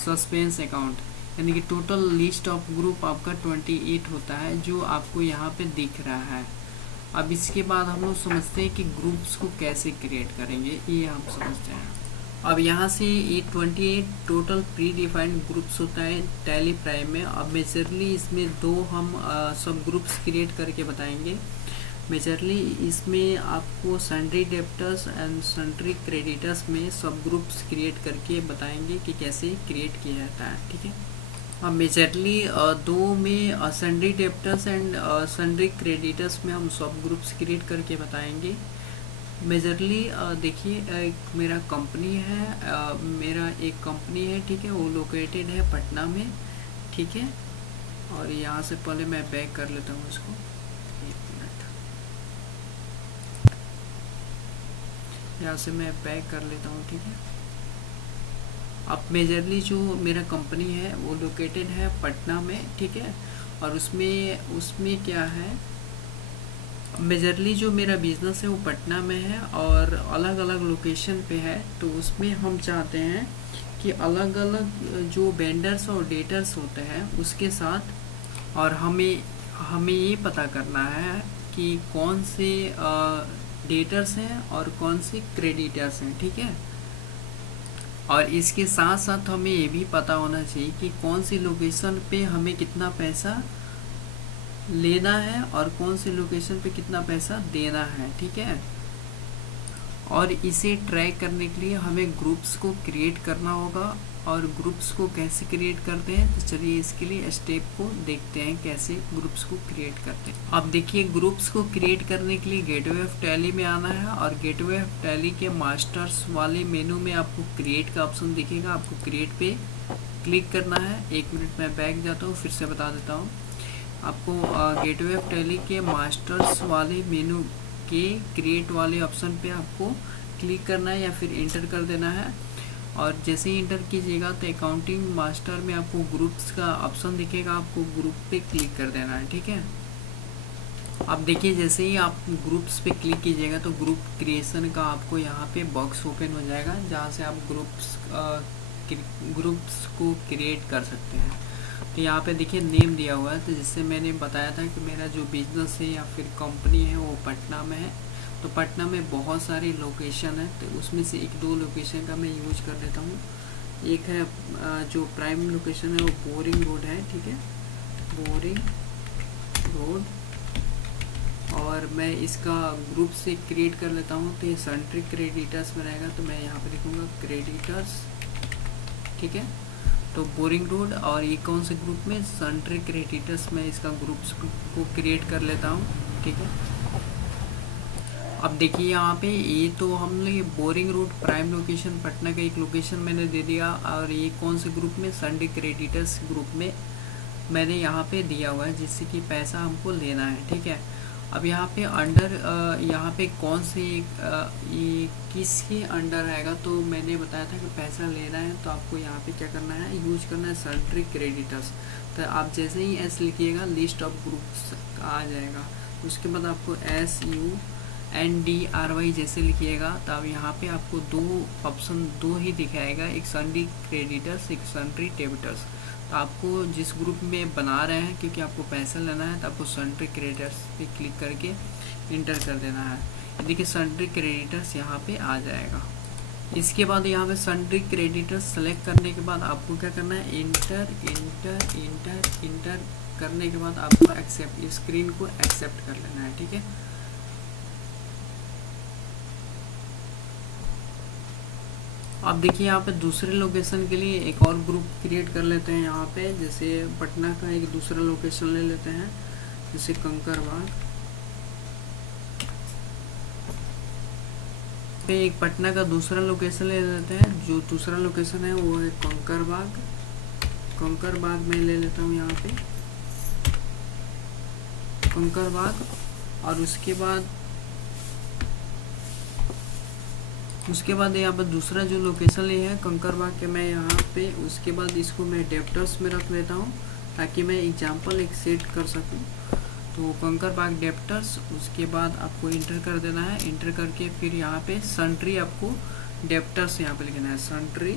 Suspense account, यानी कि total list of group आपका 28 होता है जो आपको यहाँ पे दिख रहा है। अब इसके बाद हम लोग समझते हैं कि ग्रुप्स को कैसे क्रिएट करेंगे, ये हम समझते हैं। अब यहाँ से ये 28 टोटल प्री डिफाइंड ग्रुप्स होता है टैली प्राइम में। अब मेजरली इसमें दो हम सब ग्रुप्स क्रिएट करके बताएंगे। मेजरली इसमें आपको sundry debtors and sundry creditors में सब ग्रुप्स क्रिएट करके बताएंगे कि कैसे क्रिएट किया जाता है, ठीक है। अब मेजरली दो में sundry debtors and sundry creditors में हम सब ग्रुप्स क्रिएट करके बताएंगे। मेजरली देखिए एक मेरा कंपनी है, मेरा एक कंपनी है, ठीक है, वो लोकेटेड है पटना में, ठीक है। और यहाँ से पहले मैं बैक कर लेता हूँ इसको, एक मिनट, यहाँ से मैं बैक कर लेता हूँ, ठीक है। अब मेजरली जो मेरा कंपनी है वो लोकेटेड है पटना में, ठीक है। और उसमें क्या है, मेजरली जो मेरा बिजनेस है वो पटना में है और अलग अलग लोकेशन पे है। तो उसमें हम चाहते हैं कि अलग अलग जो वेंडर्स और डेटर्स होते हैं उसके साथ, और हमें ये पता करना है कि कौन से डेटर्स हैं और कौन से क्रेडिटर्स हैं, ठीक है। और इसके साथ साथ हमें ये भी पता होना चाहिए कि कौन सी लोकेशन पे हमें कितना पैसा लेना है और कौन सी लोकेशन पे कितना पैसा देना है, ठीक है। और इसे ट्रैक करने के लिए हमें ग्रुप्स को क्रिएट करना होगा। और ग्रुप्स को कैसे क्रिएट करते हैं, तो चलिए इसके लिए स्टेप को देखते हैं कैसे ग्रुप्स को क्रिएट करते हैं। अब देखिए ग्रुप्स को क्रिएट करने के लिए गेटवे ऑफ टैली में आना है और गेटवे ऑफ टैली के मास्टर्स वाले मेनू में आपको क्रिएट का ऑप्शन दिखेगा, आपको क्रिएट पे क्लिक करना है। एक मिनट में बैक जाता हूँ, फिर से बता देता हूँ। आपको गेटवे ऑफ टैली के मास्टर्स वाले मेनू के क्रिएट वाले ऑप्शन पे आपको क्लिक करना है या फिर इंटर कर देना है। और जैसे ही इंटर कीजिएगा तो अकाउंटिंग मास्टर में आपको ग्रुप्स का ऑप्शन दिखेगा, आपको ग्रुप पे क्लिक कर देना है, ठीक है। अब देखिए जैसे ही आप ग्रुप्स पे क्लिक कीजिएगा तो ग्रुप क्रिएशन का आपको यहाँ पे बॉक्स ओपन हो जाएगा जहाँ से आप ग्रुप्स को क्रिएट कर सकते हैं। तो यहाँ पे देखिए नेम दिया हुआ है, तो जिससे मैंने बताया था कि मेरा जो बिजनेस है या फिर कंपनी है वो पटना में है। तो पटना में बहुत सारी लोकेशन है, तो उसमें से एक दो लोकेशन का मैं यूज कर लेता हूँ। एक है जो प्राइम लोकेशन है वो बोरिंग रोड है, ठीक है, बोरिंग रोड। और मैं इसका ग्रुप से क्रिएट कर लेता हूँ, तो ये सन्ड्री क्रेडिटर्स में रहेगा, तो मैं यहाँ पे लिखूँगा क्रेडिटर्स, ठीक है। तो बोरिंग रोड और ये कौन से ग्रुप में, सन्ड्री क्रेडिटर्स में इसका ग्रुप्स को क्रिएट कर लेता हूँ, ठीक है। अब देखिए यहाँ पे ये तो हमने boring road prime location Patna का एक लोकेशन मैंने दे दिया, और ये कौन से ग्रुप में, सन्ड्री क्रेडिटर्स ग्रुप में मैंने यहाँ पे दिया हुआ है, जिससे कि पैसा हमको लेना है, ठीक है। अब यहाँ पे अंडर यहाँ पे कौन से ये किसके अंडर आएगा, तो मैंने बताया था कि पैसा लेना है तो आपको यहाँ पे क्या करना है, यूज करना है सन्ड्री क्रेडिटर्स। तो आप जैसे ही एस लिखिएगा लिस्ट ऑफ ग्रुप्स आ जाएगा। उसके बाद आपको SUNDRY जैसे लिखिएगा, तो अब यहाँ पे आपको दो ही दिखाएगा, एक सन्ड्री क्रेडिटर्स, एक सन्ड्री डेबिटर्स। तो आपको जिस ग्रुप में बना रहे हैं, क्योंकि आपको पैसा लेना है, तो आपको सन्ड्री क्रेडिटर्स पे क्लिक करके इंटर कर देना है। देखिए सन्ड्री क्रेडिटर्स यहाँ पे आ जाएगा। इसके बाद यहाँ पे सन्ड्री क्रेडिटर्स सेलेक्ट करने के बाद आपको क्या करना है, इंटर इंटर इंटर इंटर करने के बाद आपको एक्सेप्ट, स्क्रीन को एक्सेप्ट कर लेना है, ठीक है। अब देखिए यहाँ पे दूसरे लोकेशन के लिए एक और ग्रुप क्रिएट कर लेते हैं। यहाँ पे जैसे पटना का एक दूसरा लोकेशन ले लेते हैं, जैसे कंकरबाग पे एक पटना का दूसरा लोकेशन ले लेते हैं। जो दूसरा लोकेशन है वो है कंकरबाग। कंकरबाग में ले लेता हूँ यहाँ पे कंकरबाग। और उसके बाद यहाँ पर दूसरा जो लोकेशन लिया है कंकरबाग के, मैं यहाँ पे उसके बाद इसको मैं डेप्टर्स में रख लेता हूँ ताकि मैं एग्जाम्पल एक सेट कर सकूँ। तो कंकरबाग डेप्टर्स, उसके बाद आपको इंटर कर देना है। इंटर करके फिर यहाँ पे सन्ड्री आपको डेप्टर्स यहाँ पे लिखना है, सन्ड्री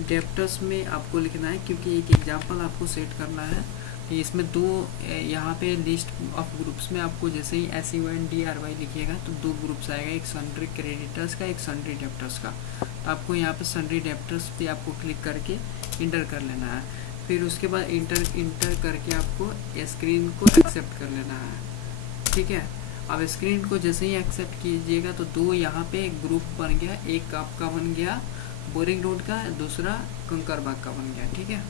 डेप्टर्स में आपको लिखना है, क्योंकि एक एग्जांपल आपको सेट करना है। इसमें दो यहाँ पे लिस्ट ऑफ ग्रुप्स में आपको जैसे ही SUNDRY लिखिएगा तो दो ग्रुप्स आएगा, एक सन्ड्री क्रेडिटर्स का, एक सन्ड्री डेप्टर्स का। तो आपको यहाँ पे सन्ड्री डेप्टर्स पे आपको क्लिक करके इंटर कर लेना है। फिर उसके बाद इंटर करके आपको स्क्रीन को एक्सेप्ट कर लेना है, ठीक है। अब स्क्रीन को जैसे ही एक्सेप्ट कीजिएगा तो दो यहाँ पे ग्रुप बन गया, एक आपका बन गया बोरिंग रोड का, दूसरा कंकरबाग का बन गया, ठीक है।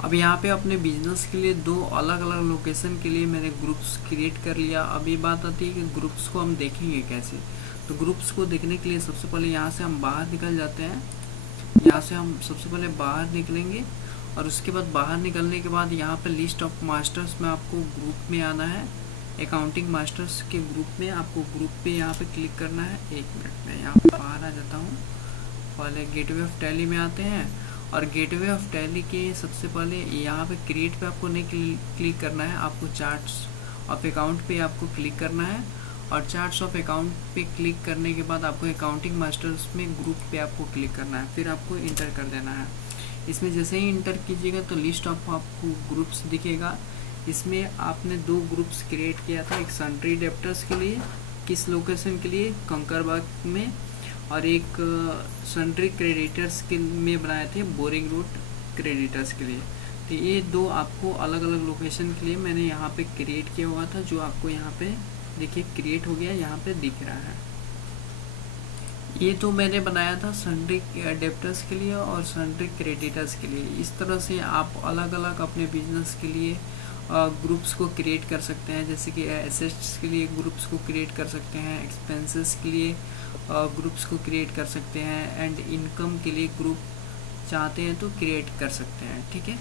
अब यहाँ पे अपने बिजनेस के लिए दो अलग अलग लोकेशन के लिए मैंने ग्रुप्स क्रिएट कर लिया। अब ये बात आती है कि ग्रुप्स को हम देखेंगे कैसे। तो ग्रुप्स को देखने के लिए सबसे पहले यहाँ से हम बाहर निकल जाते हैं। यहाँ से हम सबसे पहले बाहर निकलेंगे और उसके बाद बाहर निकलने के बाद यहाँ पे लिस्ट ऑफ मास्टर्स में आपको ग्रुप में आना है। अकाउंटिंग मास्टर्स के ग्रुप में आपको ग्रुप पे यहाँ पे क्लिक करना है। 1 मिनट में यहाँ पे बाहर आ जाता हूँ। पहले गेटवे ऑफ टैली में आते हैं और गेटवे ऑफ टैली के सबसे पहले यहाँ पे क्रिएट पे आपको नहीं क्लिक करना है, आपको चार्ट्स ऑफ अकाउंट पे आपको क्लिक करना है। और चार्ट्स ऑफ अकाउंट पे क्लिक करने के बाद आपको अकाउंटिंग मास्टर्स में ग्रुप पे आपको क्लिक करना है, फिर आपको इंटर कर देना है। इसमें जैसे ही इंटर कीजिएगा तो लिस्ट ऑफ आपको ग्रुप्स दिखेगा। इसमें आपने दो ग्रुप्स क्रिएट किया था, एक सन्ड्री डेप्टर्स के लिए, किस लोकेशन के लिए, कंकरबाग में, और एक सन्ड्री क्रेडिटर्स के में बनाए थे बोरिंग रोड क्रेडिटर्स के लिए। तो ये दो आपको अलग अलग लोकेशन के लिए मैंने यहाँ पे क्रिएट किया हुआ था, जो आपको यहाँ पे देखिए क्रिएट हो गया, यहाँ पे दिख रहा है। ये तो मैंने बनाया था सन्ड्री डेप्टर्स के लिए और सन्ड्री क्रेडिटर्स के लिए। इस तरह से आप अलग अलग अपने बिजनेस के लिए ग्रुप्स को क्रिएट कर सकते हैं। जैसे कि एसेट्स के लिए ग्रुप्स को क्रिएट कर सकते हैं, एक्सपेंसेस के लिए ग्रुप्स को क्रिएट कर सकते हैं, एंड इनकम के लिए ग्रुप चाहते हैं तो क्रिएट कर सकते हैं, ठीक है।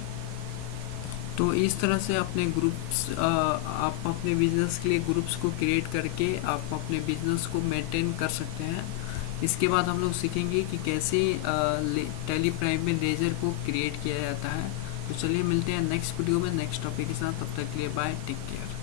तो इस तरह से अपने ग्रुप्स आप अपने बिजनेस के लिए ग्रुप्स को क्रिएट करके आप अपने बिजनेस को मेंटेन कर सकते हैं। इसके बाद हम लोग सीखेंगे कि कैसे टैली प्राइम में लेजर को क्रिएट किया जाता है। तो चलिए मिलते हैं नेक्स्ट वीडियो में नेक्स्ट टॉपिक के साथ। तब तक के लिए बाय, टेक केयर।